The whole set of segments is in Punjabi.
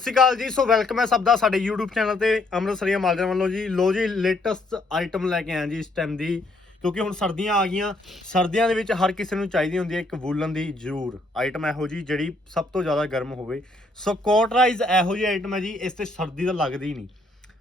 ਸਤਿ ਸ਼੍ਰੀ ਅਕਾਲ ਜੀ, ਸੋ ਵੈਲਕਮ ਹੈ ਸਭ ਦਾ ਸਾਡੇ YouTube ਚੈਨਲ ਤੇ ਅੰਮ੍ਰਿਤਸਰੀਆ ਮਾਲਜਨ ਵੱਲੋਂ ਜੀ। ਲੋ ਜੀ ਲੇਟੈਸਟ ਆਈਟਮ ਲੈ ਕੇ ਆਇਆ ਜੀ ਇਸ ਟਾਈਮ ਦੀ, ਕਿਉਂਕਿ ਹੁਣ ਸਰਦੀਆਂ ਆ ਗਈਆਂ। ਸਰਦੀਆਂ ਦੇ ਵਿੱਚ ਹਰ ਕਿਸੇ ਨੂੰ ਚਾਹੀਦੀ ਹੁੰਦੀ ਹੈ ਇੱਕ ਵੂਲਨ ਦੀ ਜ਼ਰੂਰ ਆਈਟਮ ਇਹੋ ਜੀ, ਜਿਹੜੀ ਸਭ ਤੋਂ ਜ਼ਿਆਦਾ ਗਰਮ ਹੋਵੇ। ਸੋ ਕੋਟਰਾਈਜ਼ ਇਹੋ ਜੀ ਆਈਟਮ ਹੈ ਜੀ, ਇਸ ਤੇ ਸਰਦੀ ਤਾਂ ਲੱਗਦੀ ਨਹੀਂ।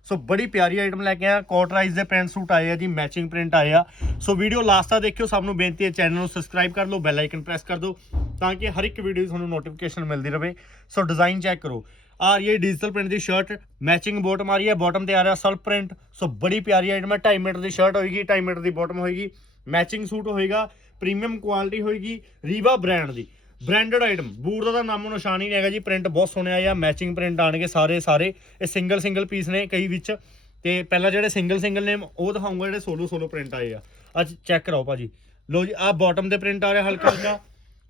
ਸੋ ਬੜੀ ਪਿਆਰੀ ਆਈਟਮ ਲੈ ਕੇ ਆਇਆ ਕੋਟਰਾਈਜ਼ ਦੇ ਪ੍ਰਿੰਟ ਸੂਟ ਆਏ ਆ ਜੀ ਮੈਚਿੰਗ ਪ੍ਰਿੰਟ ਆਏ ਆ। ਸੋ ਵੀਡੀਓ ਲਾਸਟ ਤੱਕ ਦੇਖਿਓ, ਸਭ ਨੂੰ ਬੇਨਤੀ ਹੈ ਚੈਨਲ ਨੂੰ ਸਬਸਕ੍ਰਾਈਬ ਕਰ ਲਓ ਬੈਲ ਆਈਕਨ ਪ੍ਰੈਸ ਕਰ ਦਿਓ, ਤਾਂ ਕਿ ਹਰ ਇੱਕ ਵੀਡੀਓ ਤੁਹਾਨੂੰ ਨੋਟੀਫਿਕੇਸ਼ਨ ਮਿਲਦੀ ਰਹੇ। ਸੋ ਡਿਜ਼ਾਈਨ ਚੈੱਕ ਕਰੋ। ਆ ਰਹੀ ਹੈ ਡਿਜੀਟਲ ਪ੍ਰਿੰਟ ਦੀ ਸ਼ਰਟ ਮੈਚਿੰਗ ਬੋਟਮ ਆ ਰਹੀ ਹੈ ਬੋਟਮ ਤੇ ਆ ਰਿਹਾ ਸਲਫ ਪ੍ਰਿੰਟ। ਸੋ ਬੜੀ ਪਿਆਰੀ ਆਈਟਮ ਹੈ 2.5 ਮੀਟਰ ਦੀ ਸ਼ਰਟ ਹੋਏਗੀ 2.5 ਮੀਟਰ ਦੀ ਬੋਟਮ ਹੋਏਗੀ ਮੈਚਿੰਗ ਸੂਟ ਹੋਏਗਾ ਪ੍ਰੀਮੀਅਮ ਕੁਆਲਿਟੀ ਹੋਏਗੀ ਰੀਵਾ ਬ੍ਰਾਂਡ ਦੀ। ਬ੍ਰਾਂਡਡ ਆਈਟਮ ਬੂਟ ਦਾ ਤਾਂ ਨਾਮੋ ਨਿਸ਼ਾਨ ਹੀ ਨਹੀਂ ਹੈਗਾ ਜੀ ਪ੍ਰਿੰਟ ਬਹੁਤ ਸੋਹਣੇ ਆਏ ਆ ਮੈਚਿੰਗ ਪ੍ਰਿੰਟ ਆਣਗੇ ਸਾਰੇ ਸਾਰੇ, ਇਹ ਸਿੰਗਲ ਸਿੰਗਲ ਪੀਸ ਨੇ ਕਈ ਵਿੱਚ। ਤੇ ਪਹਿਲਾਂ ਜਿਹੜੇ ਸਿੰਗਲ ਸਿੰਗਲ ਨੇ, ਉਹ ਦਿਖਾਉਂਗਾ ਜਿਹੜੇ ਸੋਲੋ ਸੋਲੋ ਪ੍ਰਿੰਟ ਆਏ ਆ। ਅੱਜ ਚੈੱਕ ਕਰਾਓ ਭਾਜੀ। ਲੋ ਜੀ, ਆਹ ਬਾਟਮ ਦੇ ਪ੍ਰਿੰਟ ਆ ਰਿਹਾ ਹਲਕਾ ਹਲਕਾ।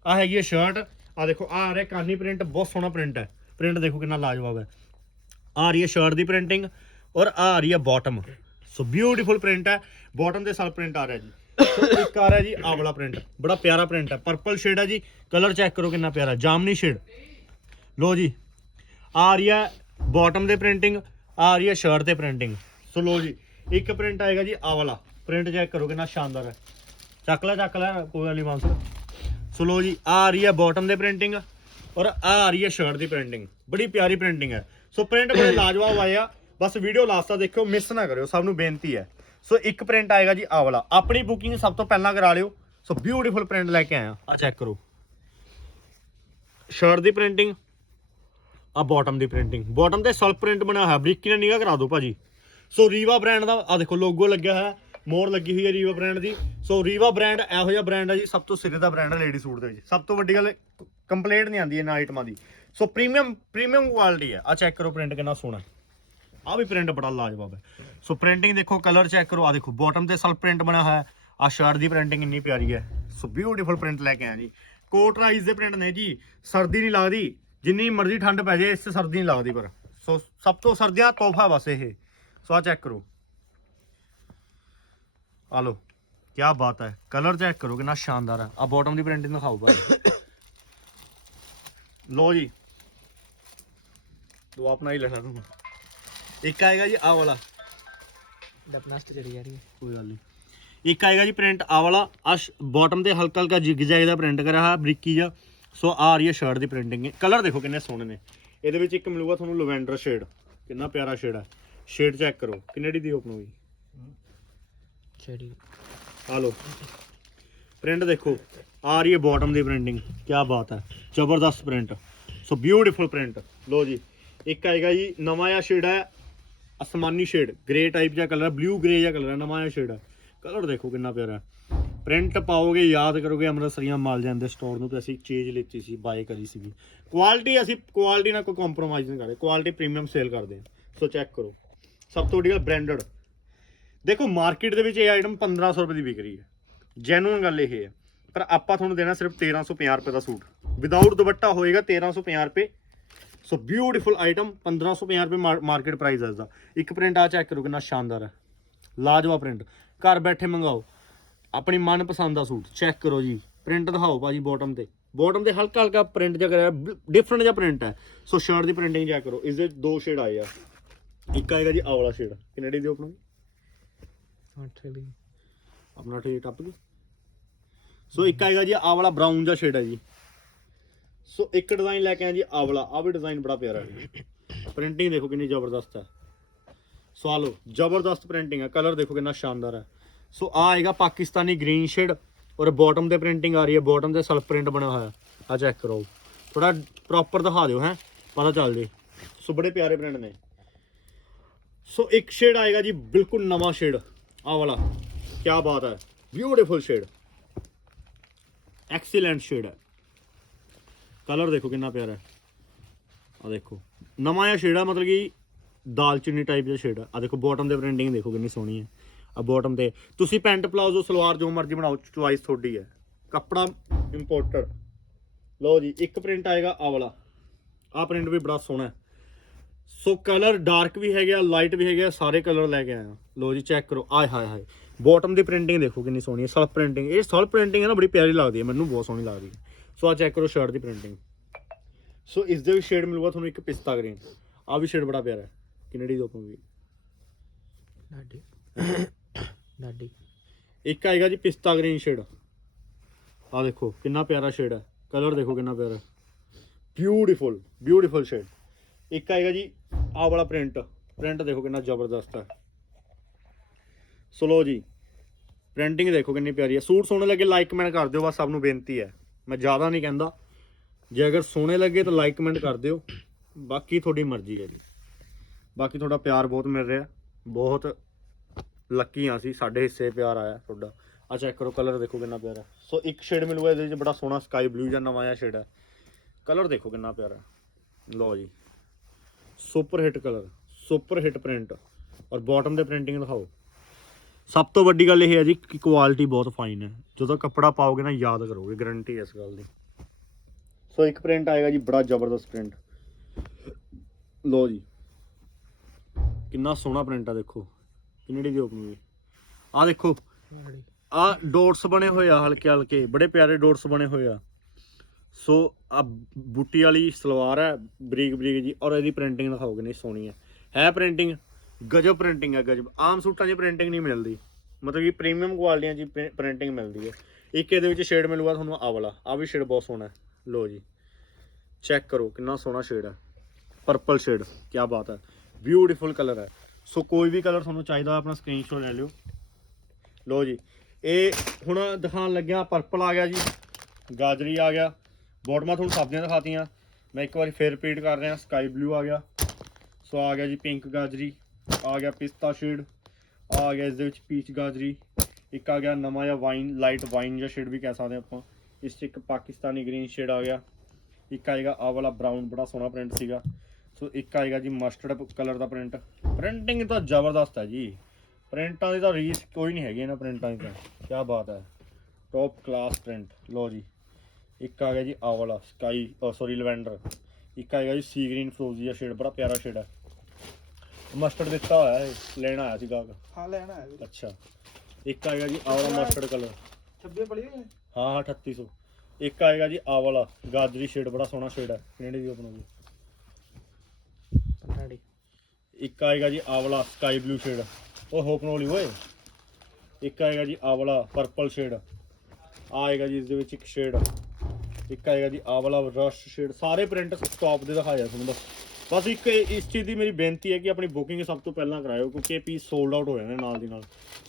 ਆ ਹੈਗੀ ਹੈ ਸ਼ਰਟ ਆ ਦੇਖੋ ਆ ਆ ਰਿਹਾ ਕਾਨੀ ਪ੍ਰਿੰਟ ਬਹੁਤ ਸੋਹਣਾ ਪ੍ਰਿੰਟ ਹੈ। ਪ੍ਰਿੰਟ ਦੇਖੋ ਕਿੰਨਾ ਲਾਜਵਾਬ ਹੈ। ਆ ਰਹੀ ਹੈ ਸ਼ਰਟ ਦੀ ਪ੍ਰਿੰਟਿੰਗ ਔਰ ਆ ਰਹੀ ਹੈ ਬਾਟਮ ਸੋ ਬਿਊਟੀਫੁਲ ਪ੍ਰਿੰਟ ਹੈ। ਬਾਟਮ ਦੇ ਸਾਲ ਪ੍ਰਿੰਟ ਆ ਰਿਹਾ ਜੀ। ਇੱਕ ਆ ਰਿਹਾ ਜੀ ਆਹ ਵਾਲਾ ਪ੍ਰਿੰਟ ਬੜਾ ਪਿਆਰਾ ਪ੍ਰਿੰਟ ਹੈ। ਪਰਪਲ ਸ਼ੇਡ ਹੈ ਜੀ। ਕਲਰ ਚੈੱਕ ਕਰੋ ਕਿੰਨਾ ਪਿਆਰਾ। ਜਾਮਨੀ ਸ਼ੇਡ ਲੋ ਜੀ। ਆ ਰਹੀ ਹੈ ਬਾਟਮ ਦੇ ਪ੍ਰਿੰਟਿੰਗ ਆ ਰਹੀ ਹੈ ਸ਼ਰਟ ਤੇ ਪ੍ਰਿੰਟਿੰਗ ਸੋ ਲੋ ਜੀ। ਇੱਕ ਪ੍ਰਿੰਟ ਆਏਗਾ ਜੀ ਆਹ ਵਾਲਾ ਪ੍ਰਿੰਟ ਚੈੱਕ ਕਰੋ ਕਿੰਨਾ ਸ਼ਾਨਦਾਰ ਹੈ। ਚੱਕ ਲੈ ਚੱਕ ਲੈ। ਕੋਈ ਗੱਲ ਮਾਨਸਰ ਸੋ ਲੋ ਜੀ। ਆ ਰਹੀ ਹੈ ਬਾਟਮ ਦੇ ਪ੍ਰਿੰਟਿੰਗ ਔਰ ਆਹ ਆ ਰਹੀ ਹੈ ਸ਼ਰਟ ਦੀ ਪ੍ਰਿੰਟਿੰਗ ਬੜੀ ਪਿਆਰੀ ਪ੍ਰਿੰਟਿੰਗ ਹੈ। ਸੋ ਪ੍ਰਿੰਟ ਬੜੇ ਲਾਜਵਾਬ ਆਏ ਆ। ਬਸ ਵੀਡੀਓ ਲਾਸਟ ਤੱਕ ਦੇਖਿਓ ਮਿਸ ਨਾ ਕਰਿਓ, ਸਭ ਨੂੰ ਬੇਨਤੀ ਹੈ। ਸੋ ਇੱਕ ਪ੍ਰਿੰਟ ਆਏਗਾ ਜੀ ਆਹ ਵਾਲਾ। ਆਪਣੀ ਬੁਕਿੰਗ ਸਭ ਤੋਂ ਪਹਿਲਾਂ ਕਰਾ ਲਿਓ। ਸੋ ਬਿਊਟੀਫੁਲ ਪ੍ਰਿੰਟ ਲੈ ਕੇ ਆਇਆ ਆ। ਚੈੱਕ ਕਰੋ। ਸ਼ਰਟ ਦੀ ਪ੍ਰਿੰਟਿੰਗ ਆ ਬਾਟਮ ਦੀ ਪ੍ਰਿੰਟਿੰਗ ਬਾਟਮ ਤੇ ਸਲਫ ਪ੍ਰਿੰਟ ਬਣਿਆ ਹੋਇਆ। ਬਰੀਕੀ ਨਾਲ ਨਿਗਾ ਕਰਾ ਦਿਓ ਭਾਜੀ। ਸੋ ਰੀਵਾ ਬ੍ਰਾਂਡ ਦਾ ਆ ਦੇਖੋ ਲੋਗੋ ਲੱਗਿਆ ਹੋਇਆ। ਮੋਰ ਲੱਗੀ ਹੋਈ ਹੈ ਰੀਵਾ ਬ੍ਰਾਂਡ ਦੀ। ਸੋ ਰੀਵਾ ਬ੍ਰਾਂਡ ਇਹੋ ਜਿਹਾ ਬ੍ਰਾਂਡ ਹੈ ਜੀ, ਸਭ ਤੋਂ ਸਿਰੇ ਦਾ ਬ੍ਰਾਂਡ ਹੈ ਲੇਡੀ ਸੂਟ ਦੇ ਵਿੱਚ। ਸਭ ਤੋਂ ਵੱਡੀ ਗੱਲ ਕੰਪਲੇਂਟ ਨਹੀਂ ਆਉਂਦੀ ਇਹਨਾਂ ਆਈਟਮਾਂ ਦੀ। ਸੋ ਪ੍ਰੀਮੀਅਮ ਪ੍ਰੀਮੀਅਮ ਕੁਆਲਿਟੀ ਹੈ ਆ ਚੈੱਕ ਕਰੋ ਪ੍ਰਿੰਟ ਕਿੰਨਾ ਸੋਹਣਾ। ਆ ਵੀ ਪ੍ਰਿੰਟ ਬੜਾ ਲਾਜਵਾਬ ਹੈ। ਸੋ ਪ੍ਰਿੰਟਿੰਗ ਦੇਖੋ ਕਲਰ ਚੈੱਕ ਕਰੋ। ਆ ਦੇਖੋ ਬਾਟਮ ਤੇ ਸਲ ਪ੍ਰਿੰਟ ਬਣਿਆ ਹੋਇਆ। ਹੈ ਆ ਸ਼ਰਟ ਦੀ ਪ੍ਰਿੰਟਿੰਗ ਇੰਨੀ ਪਿਆਰੀ ਹੈ। ਸੋ ਬਿਊਟੀਫੁਲ ਪ੍ਰਿੰਟ ਲੈ ਕੇ ਆਇਆ ਜੀ। ਕੋਟ ਰਾਈਜ਼ ਦੇ ਪ੍ਰਿੰਟ ਨੇ ਜੀ। ਸਰਦੀ ਨਹੀਂ ਲੱਗਦੀ। ਜਿੰਨੀ ਮਰਜ਼ੀ ਠੰਡ ਪੈ ਜਾਏ, ਇਸ 'ਚ ਸਰਦੀ ਨਹੀਂ ਲੱਗਦੀ ਪਰ। ਸੋ ਸਭ ਤੋਂ ਸਰਦੀਆਂ ਤੋਹਫਾ ਬਸ ਇਹ। ਸੋ ਆ ਚੈੱਕ ਕਰੋ। ਆ ਲੋ ਕੀ ਬਾਤ ਹੈ। ਕਲਰ ਚੈੱਕ ਕਰੋ ਕਿੰਨਾ ਸ਼ਾਨਦਾਰ ਹੈ। ਆ ਬਾਟਮ ਦੀ ਪ੍ਰਿੰਟਿੰਗ ਦਿਖਾਓ ਭਾਈ। ਲੋ ਜੀ। ਤੂੰ ਆਪਣਾ ਹੀ ਲੈਣਾ ਤੂੰ ਇੱਕ ਆਏਗਾ ਜੀ ਆ ਵਾਲਾ। ਡਪਨਾਸਟ ਚੜੀ ਜਾ ਰਹੀ ਹੈ। ਕੋਈ ਗੱਲ ਨਹੀਂ। ਇੱਕ ਆਏਗਾ ਜੀ ਪ੍ਰਿੰਟ ਆ ਵਾਲਾ। ਆ ਬਾਟਮ ਤੇ ਹਲਕਾ ਹਲਕਾ ਜਿਗ ਜੈਗ ਦਾ ਪ੍ਰਿੰਟ ਕਰਿਆ ਹੋਇਆ ਬਰੀਕੀ ਜਿਹਾ। ਸੋ ਆ ਰਹੀ ਹੈ ਸ਼ਰਟ ਦੀ ਪ੍ਰਿੰਟਿੰਗ ਕਲਰ ਦੇਖੋ ਕਿੰਨੇ ਸੋਹਣੇ ਨੇ। ਇਹਦੇ ਵਿੱਚ ਇੱਕ ਮਿਲੂਗਾ ਤੁਹਾਨੂੰ ਲਵੈਂਡਰ ਸ਼ੇਡ ਕਿੰਨਾ ਪਿਆਰਾ ਸ਼ੇਡ ਹੈ। ਸ਼ੇਡ ਚੈੱਕ ਕਰੋ। ਕਿੰਨੇ ਦੀ ਦੀ ਓਪਨ ਹੋਈ ਚੜੀ। ਆ ਲੋ ਪ੍ਰਿੰਟ ਦੇਖੋ, ਆ ਰਹੀ ਹੈ ਬਾਟਮ ਦੀ ਪ੍ਰਿੰਟਿੰਗ ਕੀ ਬਾਤ ਹੈ। ਜ਼ਬਰਦਸਤ ਪ੍ਰਿੰਟ। ਸੋ ਬਿਊਟੀਫੁਲ ਪ੍ਰਿੰਟ ਲੋ ਜੀ। ਇੱਕ ਆਏਗਾ ਜੀ, ਨਵਾਂ ਜਿਹਾ ਸ਼ੇਡ ਹੈ, ਅਸਮਾਨੀ ਸ਼ੇਡ ਗ੍ਰੇ ਟਾਈਪ ਜਿਹਾ ਕਲਰ ਹੈ ਬਲੂ ਗ੍ਰੇ ਜਿਹਾ ਕਲਰ ਹੈ, ਨਵਾਂ ਜਿਹਾ ਸ਼ੇਡ ਹੈ। ਕਲਰ ਦੇਖੋ ਕਿੰਨਾ ਪਿਆਰਾ ਪ੍ਰਿੰਟ ਪਾਓਗੇ, ਯਾਦ ਕਰੋਗੇ, ਅੰਮ੍ਰਿਤਸਰੀਆਂ ਮਾਲ ਜਾਂਦੇ ਸਟੋਰ ਨੂੰ ਤੇ ਅਸੀਂ ਚੀਜ਼ ਲਿੱਤੀ ਸੀ ਬਾਏ ਕਰੀ ਸੀਗੀ। ਕੁਆਲਿਟੀ ਅਸੀਂ ਕੁਆਲਿਟੀ ਨਾਲ ਕੋਈ ਕੰਪਰੋਮਾਈਜ਼ ਨਹੀਂ ਕਰਦੇ। ਕੁਆਲਿਟੀ ਪ੍ਰੀਮੀਅਮ ਸੇਲ ਕਰਦੇ ਹਾਂ। ਸੋ ਚੈੱਕ ਕਰੋ। ਸਭ ਤੋਂ ਵੱਡੀ ਗੱਲ ਬ੍ਰਾਂਡਡ ਦੇਖੋ ਮਾਰਕੀਟ ਦੇ ਵਿੱਚ ਇਹ ਆਈਟਮ 1500 ਰੁਪਏ ਦੀ ਵਿਕਰੀ ਹੈ। ਜੈਨੂਨ ਗੱਲ ਇਹ ਹੈ। ਪਰ ਆਪਾਂ ਤੁਹਾਨੂੰ ਦੇਣਾ ਸਿਰਫ 1350 ਰੁਪਏ ਦਾ ਸੂਟ। ਵਿਦਆਊਟ ਦੁਪੱਟਾ ਹੋਏਗਾ 1350 ਰੁਪਏ। ਸੋ ਬਿਊਟੀਫੁਲ ਆਈਟਮ 1550 ਰੁਪਏ ਮਾਰਕੀਟ ਪ੍ਰਾਈਸ ਹੈ ਇਸ ਦਾ ਇੱਕ ਪ੍ਰਿੰਟ ਆ ਚੈੱਕ ਕਰੋ ਕਿੰਨਾ ਸ਼ਾਨਦਾਰ ਹੈ। ਲਾਜਵਾ ਪ੍ਰਿੰਟ ਘਰ ਬੈਠੇ ਮੰਗਾਓ। ਆਪਣੀ ਮਨਪਸੰਦ ਦਾ ਸੂਟ। ਚੈੱਕ ਕਰੋ ਜੀ। ਪ੍ਰਿੰਟ ਦਿਖਾਓ ਭਾਜੀ ਬਾਟਮ ਤੇ। ਬਾਟਮ ਤੇ ਹਲਕਾ ਹਲਕਾ ਪ੍ਰਿੰਟ ਜਿਹਾ ਕਰਿਆ। ਡਿਫਰੈਂਟ ਜਿਹਾ ਪ੍ਰਿੰਟ ਹੈ। ਸੋ ਸ਼ਰਟ ਦੀ ਪ੍ਰਿੰਟਿੰਗ ਚੈੱਕ ਕਰੋ। ਇਸ ਦੇ ਦੋ ਸ਼ੇਡ ਆਏ ਆ। ਇੱਕ ਆਏਗਾ ਜੀ ਆਵਲਾ ਸ਼ੇਡ ਕਿੰਨੇ ਦੀ ਦਿਓ ਆਪਣਾ? 8 ਆਪਣਾ ਠੀਕ ਟੱਪ ਗਿਆ ਸੋ ਇੱਕ ਆਏਗਾ ਜੀ ਆ ਵਾਲਾ ਬ੍ਰਾਊਨ ਜਿਹਾ ਸ਼ੇਡ ਹੈ ਜੀ। ਸੋ ਇੱਕ ਡਿਜ਼ਾਈਨ ਲੈ ਕੇ ਆਏ ਜੀ ਆ ਵਾਲਾ। ਆ ਵੀ ਡਿਜ਼ਾਈਨ ਬੜਾ ਪਿਆਰਾ ਹੈ ਪ੍ਰਿੰਟਿੰਗ ਦੇਖੋ ਕਿੰਨੀ ਜ਼ਬਰਦਸਤ ਹੈ। ਸੋ ਆ ਲੋ ਜ਼ਬਰਦਸਤ ਪ੍ਰਿੰਟਿੰਗ ਹੈ ਕਲਰ ਦੇਖੋ ਕਿੰਨਾ ਸ਼ਾਨਦਾਰ ਹੈ। ਸੋ ਆ ਆਏਗਾ ਪਾਕਿਸਤਾਨੀ ਗ੍ਰੀਨ ਸ਼ੇਡ ਔਰ ਬਾਟਮ ਤੇ ਪ੍ਰਿੰਟਿੰਗ ਆ ਰਹੀ ਹੈ। ਬਾਟਮ ਤੇ ਸਲਫ ਪ੍ਰਿੰਟ ਬਣਿਆ ਹੋਇਆ ਆ ਚੈੱਕ ਕਰੋ। ਥੋੜਾ ਪ੍ਰੋਪਰ ਦਿਖਾ ਦਿਓ, ਹੈ। ਪਤਾ ਚੱਲ ਜੇ। ਸੋ ਬੜੇ ਪਿਆਰੇ ਪ੍ਰਿੰਟ ਨੇ। ਸੋ ਇੱਕ ਸ਼ੇਡ ਆਏਗਾ ਜੀ, ਬਿਲਕੁਲ ਨਵਾਂ ਸ਼ੇਡ ਆ ਵਾਲਾ। ਕੀ ਬਾਤ ਹੈ। ਬਿਊਟੀਫੁਲ ਸ਼ੇਡ ਐਕਸੀਲੈਂਟ ਸ਼ੇਡ ਹੈ। ਕਲਰ ਦੇਖੋ ਕਿੰਨਾ ਪਿਆਰਾ ਹੈ। ਆ ਦੇਖੋ। ਨਵਾਂ ਜਿਹਾ ਸ਼ੇਡ ਆ, ਮਤਲਬ ਕਿ ਦਾਲਚੀਨੀ ਟਾਈਪ ਜਿਹਾ ਸ਼ੇਡ ਆ। ਆ ਦੇਖੋ ਬਾਟਮ ਦੇ ਪ੍ਰਿੰਟਿੰਗ ਦੇਖੋ ਕਿੰਨੀ ਸੋਹਣੀ ਹੈ। ਆ ਬਾਟਮ ਤੇ ਤੁਸੀਂ ਪੈਂਟ ਪਲਾਜ਼ੋ ਸਲਵਾਰ ਜੋ ਮਰਜ਼ੀ ਬਣਾਓ ਚੁਆਇਸ ਤੁਹਾਡੀ ਹੈ। ਕੱਪੜਾ ਇੰਪੋਰਟਡ ਲਓ ਜੀ, ਇੱਕ ਪ੍ਰਿੰਟ ਆਏਗਾ ਆ ਵਾਲਾ। ਆ ਪ੍ਰਿੰਟ ਵੀ ਬੜਾ ਸੋਹਣਾ ਹੈ। ਸੋ ਕਲਰ ਡਾਰਕ ਵੀ ਹੈਗੇ ਆ ਲਾਈਟ ਵੀ ਹੈਗੇ ਆ ਸਾਰੇ ਕਲਰ ਲੈ ਕੇ ਆਇਆ ਲੋ ਜੀ ਚੈੱਕ ਕਰੋ। ਆਏ ਹਾਏ ਹਾਏ। ਬਾਟਮ ਦੀ ਪ੍ਰਿੰਟਿੰਗ ਦੇਖੋ ਕਿੰਨੀ ਸੋਹਣੀ ਹੈ। ਸਲਫ ਪ੍ਰਿੰਟਿੰਗ ਇਹ ਸਲਫ ਪ੍ਰਿੰਟਿੰਗ ਹੈ ਨਾ ਬੜੀ ਪਿਆਰੀ ਲੱਗਦੀ ਹੈ। ਮੈਨੂੰ ਬਹੁਤ ਸੋਹਣੀ ਲੱਗਦੀ ਹੈ। ਸੋ ਆ ਚੈੱਕ ਕਰੋ ਸ਼ਰਟ ਦੀ ਪ੍ਰਿੰਟਿੰਗ ਸੋ ਇਸ ਦੇ ਵੀ ਸ਼ੇਡ ਮਿਲੂਗਾ ਤੁਹਾਨੂੰ ਇੱਕ ਪਿਸਤਾ ਗ੍ਰੀਨ ਆ ਵੀ ਸ਼ੇਡ ਬੜਾ ਪਿਆਰਾ ਹੈ। ਕਿਨੜੀ ਦੀ ਓਪਨ ਵੀ ਲਾਡੀ ਇੱਕ ਆਏਗਾ ਜੀ ਪਿਸਤਾ ਗ੍ਰੀਨ ਸ਼ੇਡ ਆ ਦੇਖੋ ਕਿੰਨਾ ਪਿਆਰਾ ਸ਼ੇਡ ਹੈ। ਕਲਰ ਦੇਖੋ ਕਿੰਨਾ ਪਿਆਰਾ ਬਿਊਟੀਫੁਲ ਬਿਊਟੀਫੁਲ ਸ਼ੇਡ ਇੱਕ ਆਏਗਾ ਜੀ ਆਹ ਵਾਲਾ ਪ੍ਰਿੰਟ ਪ੍ਰਿੰਟ ਦੇਖੋ ਕਿੰਨਾ ਜ਼ਬਰਦਸਤ ਹੈ। ਸੋ ਲਓ ਜੀ ਪ੍ਰਿੰਟਿੰਗ ਦੇਖੋ ਕਿੰਨੀ ਪਿਆਰੀ ਹੈ। ਸੂਟ ਸੋਹਣੇ ਲੱਗੇ ਲਾਈਕ ਕਮੈਂਟ ਕਰ ਦਿਓ, ਬਸ ਸਭ ਨੂੰ ਬੇਨਤੀ ਹੈ। ਮੈਂ ਜ਼ਿਆਦਾ ਨਹੀਂ ਕਹਿੰਦਾ। ਜੇ ਅਗਰ ਸੋਹਣੇ ਲੱਗੇ ਤਾਂ ਲਾਈਕ ਕਮੈਂਟ ਕਰ ਦਿਓ। ਬਾਕੀ ਤੁਹਾਡੀ ਮਰਜ਼ੀ ਹੈ ਜੀ। ਬਾਕੀ ਤੁਹਾਡਾ ਪਿਆਰ ਬਹੁਤ ਮਿਲ ਰਿਹਾ। ਬਹੁਤ ਲੱਕੀ ਆ ਸੀ ਸਾਡੇ ਹਿੱਸੇ ਪਿਆਰ ਆਇਆ ਤੁਹਾਡਾ। ਆ ਚੈੱਕ ਕਰੋ ਕਲਰ ਦੇਖੋ ਕਿੰਨਾ ਪਿਆਰਾ ਸੋ ਇੱਕ ਸ਼ੇਡ ਮਿਲੂਗਾ, ਇਹਦੇ ਵਿੱਚ ਬੜਾ ਸੋਹਣਾ ਸਕਾਈ ਬਲੂ ਜਾਂ ਨਵਾਂ ਜਿਹਾ ਸ਼ੇਡ ਹੈ। ਕਲਰ ਦੇਖੋ ਕਿੰਨਾ ਪਿਆਰਾ ਲਓ ਜੀ। Super hit colour super hit print ਔਰ ਬਾਟਮ ਦੇ ਪ੍ਰਿੰਟਿੰਗ ਦਿਖਾਓ। ਸਭ ਤੋਂ ਵੱਡੀ ਗੱਲ ਇਹ ਹੈ ਜੀ ਕਿ ਕੁਆਲਿਟੀ ਬਹੁਤ ਫਾਈਨ ਹੈ। ਜਦੋਂ ਕੱਪੜਾ ਪਾਓਗੇ ਨਾ ਯਾਦ ਕਰੋਗੇ ਗਾਰੰਟੀ ਹੈ ਇਸ ਗੱਲ ਦੀ। ਸੋ ਇੱਕ ਪ੍ਰਿੰਟ ਆਏਗਾ ਜੀ ਬੜਾ ਜ਼ਬਰਦਸਤ ਪ੍ਰਿੰਟ ਲਓ ਜੀ। ਕਿੰਨਾ ਸੋਹਣਾ ਪ੍ਰਿੰਟ ਆ ਦੇਖੋ। ਕਿੰਨੀ ਦੀ ਓਪਨ ਹੋਈ? ਆ ਦੇਖੋ। ਆ ਡੋਟਸ ਬਣੇ ਹੋਏ ਆ ਹਲਕੇ ਹਲਕੇ ਬੜੇ ਪਿਆਰੇ ਡੋਟਸ ਬਣੇ ਹੋਏ ਆ। ਸੋ ਆ ਬੂਟੀ ਵਾਲੀ ਸਲਵਾਰ ਹੈ, ਬਰੀਕ ਬਰੀਕ ਜੀ, ਔਰ ਇਹਦੀ ਪ੍ਰਿੰਟਿੰਗ ਦਿਖਾਓ ਕਿੰਨੀ ਸੋਹਣੀ ਹੈ। ਹੈ ਪ੍ਰਿੰਟਿੰਗ ਗਜਬ ਪ੍ਰਿੰਟਿੰਗ ਹੈ, ਗਜਬ। ਆਮ ਸੂਟਾਂ 'ਚ ਪ੍ਰਿੰਟਿੰਗ ਨਹੀਂ ਮਿਲਦੀ। ਮਤਲਬ ਕਿ ਪ੍ਰੀਮੀਅਮ ਕੁਆਲਿਟੀਆਂ 'ਚ ਪ੍ਰਿੰਟਿੰਗ ਮਿਲਦੀ ਹੈ। ਇੱਕ ਇਹਦੇ ਵਿੱਚ ਸ਼ੇਡ ਮਿਲੂਗਾ ਤੁਹਾਨੂੰ ਆ ਵਾਲਾ ਆ ਵੀ ਸ਼ੇਡ ਬਹੁਤ ਸੋਹਣਾ ਹੈ। ਲੋ ਜੀ। ਚੈੱਕ ਕਰੋ, ਕਿੰਨਾ ਸੋਹਣਾ ਸ਼ੇਡ ਹੈ। ਪਰਪਲ ਸ਼ੇਡ ਕੀ ਬਾਤ ਹੈ। ਬਿਊਟੀਫੁਲ ਕਲਰ ਹੈ। ਸੋ ਕੋਈ ਵੀ ਕਲਰ ਤੁਹਾਨੂੰ ਚਾਹੀਦਾ ਆਪਣਾ ਸਕਰੀਨਸ਼ਾਟ ਲੈ ਲਿਓ। ਲੋ ਜੀ। ਇਹ ਹੁਣ ਦਿਖਾਉਣ ਲੱਗਿਆ ਪਰਪਲ ਆ ਗਿਆ ਜੀ। ਗਾਜਰੀ ਆ ਗਿਆ। ਬੋਟਮਾਂ ਤੁਹਾਨੂੰ ਸਬਜ਼ੀਆਂ ਦਿਖਾਤੀਆਂ। ਮੈਂ ਇੱਕ ਵਾਰੀ ਫੇਰ ਰਿਪੀਟ ਕਰ ਰਿਹਾ ਸਕਾਈ ਬਲੂ ਆ ਗਿਆ। ਸੋ ਆ ਗਿਆ ਜੀ ਪਿੰਕ ਗਾਜਰੀ, ਆ ਗਿਆ ਪਿਸਤਾ ਸ਼ੇਡ ਆ ਗਿਆ ਇਸ ਦੇ ਵਿੱਚ ਪੀਚ ਗਾਜਰੀ, ਇੱਕ ਆ ਗਿਆ ਨਵਾਂ ਜਿਹਾ ਵਾਈਨ ਲਾਈਟ ਵਾਈਨ ਜਾਂ ਸ਼ੇਡ ਵੀ ਕਹਿ ਸਕਦੇ ਆਪਾਂ। ਇਸ 'ਚ ਇੱਕ ਪਾਕਿਸਤਾਨੀ ਗ੍ਰੀਨ ਸ਼ੇਡ ਆ ਗਿਆ। ਇੱਕ ਆਏਗਾ ਆ ਵਾਲਾ ਬਰਾਊਨ ਬੜਾ ਸੋਹਣਾ ਪ੍ਰਿੰਟ ਸੀਗਾ। ਸੋ ਇੱਕ ਆਏਗਾ ਜੀ ਮਸਟਰਡ ਕਲਰ ਦਾ ਪ੍ਰਿੰਟ ਪ੍ਰਿੰਟਿੰਗ ਤਾਂ ਜ਼ਬਰਦਸਤ ਹੈ ਜੀ। ਪ੍ਰਿੰਟਾਂ ਦੀ ਤਾਂ ਰੀਸ ਕੋਈ ਨਹੀਂ ਹੈਗੀ ਇਹਨਾਂ ਪ੍ਰਿੰਟਾਂ ਦੀ ਤਾਂ। ਕੀ ਬਾਤ ਹੈ। ਟੌਪ ਕਲਾਸ ਪ੍ਰਿੰਟ ਲਓ ਜੀ। ਇੱਕ ਆ ਗਿਆ ਜੀ ਆਹ ਵਾਲਾ ਸਕਾਈ ਸੌਰੀ ਲਵੈਂਡਰ ਇੱਕ ਆਏਗਾ ਜੀ ਸੀ ਗ੍ਰੀਨ ਫਰੋਜ਼ੀਆ ਸ਼ੇਡ ਬੜਾ ਪਿਆਰਾ ਸ਼ੇਡ ਹੈ ਮਸਟਰਡ ਦਿੱਤਾ ਹੋਇਆ ਹੈ ਲੈਣ ਆਇਆ ਸੀ ਗਾਹਕ ਹਾਂ ਲੈਣਾ ਹੈ ਅੱਛਾ। ਇੱਕ ਆਏਗਾ ਜੀ ਆਹ ਵਾਲਾ ਮਸਟਰਡ ਕਲਰ 26 ਪੜੀ ਹੋਈ ਹਾਂ? ਹਾਂ 3800 ਇੱਕ ਆਏਗਾ ਜੀ ਆਹ ਵਾਲਾ ਗਾਜਰੀ ਸ਼ੇਡ ਬੜਾ ਸੋਹਣਾ ਸ਼ੇਡ ਹੈ ਕਿਹੜੇ ਦੀ ਓਪਨ ਹੋ ਗਈ ਲਾਡੀ ਇੱਕ ਆਏਗਾ ਜੀ ਆਹ ਵਾਲਾ ਸਕਾਈ ਬਲੂ ਸ਼ੇਡ ਉਹ ਹੋਪਨ ਵਾਲੀ ਓਏ ਇੱਕ ਆਏਗਾ ਜੀ ਆਹ ਵਾਲਾ ਪਰਪਲ ਸ਼ੇਡ ਆਏਗਾ ਜੀ ਇਸ ਦੇ ਵਿੱਚ ਇੱਕ ਸ਼ੇਡ ਇੱਕ ਆਏਗਾ ਜੀ ਆਹ ਵਾਲਾ ਰਸ਼ ਸ਼ੇਡ ਸਾਰੇ ਪ੍ਰਿੰਟ ਸਟਾਪ ਦੇ ਦਿਖਾਇਆ ਤੁਹਾਨੂੰ ਬਸ ਬਸ ਇੱਕ ਇਸ ਚੀਜ਼ ਦੀ ਮੇਰੀ ਬੇਨਤੀ ਹੈ ਕਿ ਆਪਣੀ ਬੁਕਿੰਗ ਸਭ ਤੋਂ ਪਹਿਲਾਂ ਕਰਾਇਓ, ਕਿਉਂਕਿ ਇਹ ਪੀਸ ਸੋਲਡ ਆਊਟ ਹੋ ਜਾਣੇ ਨਾਲ ਦੀ ਨਾਲ।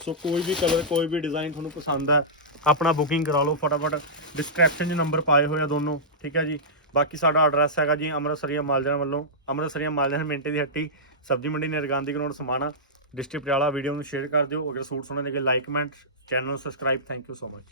ਸੋ ਕੋਈ ਵੀ ਕਲਰ ਕੋਈ ਵੀ ਡਿਜ਼ਾਈਨ ਤੁਹਾਨੂੰ ਪਸੰਦ ਹੈ, ਆਪਣਾ ਬੁਕਿੰਗ ਕਰਾ ਲਓ ਫਟਾਫਟ। ਡਿਸਕ੍ਰਿਪਸ਼ਨ 'ਚ ਨੰਬਰ ਪਾਏ ਹੋਏ ਆ ਦੋਨੋਂ, ਠੀਕ ਹੈ ਜੀ? ਬਾਕੀ ਸਾਡਾ ਐਡਰੈਸ ਹੈਗਾ ਜੀ ਅੰਮ੍ਰਿਤਸਰੀਆ ਮਾਲਜਨ ਵੱਲੋਂ। ਅੰਮ੍ਰਿਤਸਰੀਆ ਮਾਲਜਨ ਮਿੰਟੇ ਦੀ ਹੱਟੀ, ਸਬਜ਼ੀ ਮੰਡੀ ਨਿਰਗਾਂਧੀ ground Samana. District Patiala video ਨੂੰ ਸ਼ੇਅਰ ਕਰ ਦਿਓ। ਅਗਰ ਸੂਟ ਸੋਹਣੇ ਲੱਗੇ ਲਾਈਕ ਕਮੈਂਟ ਚੈਨਲ ਨੂੰ subscribe thank you so much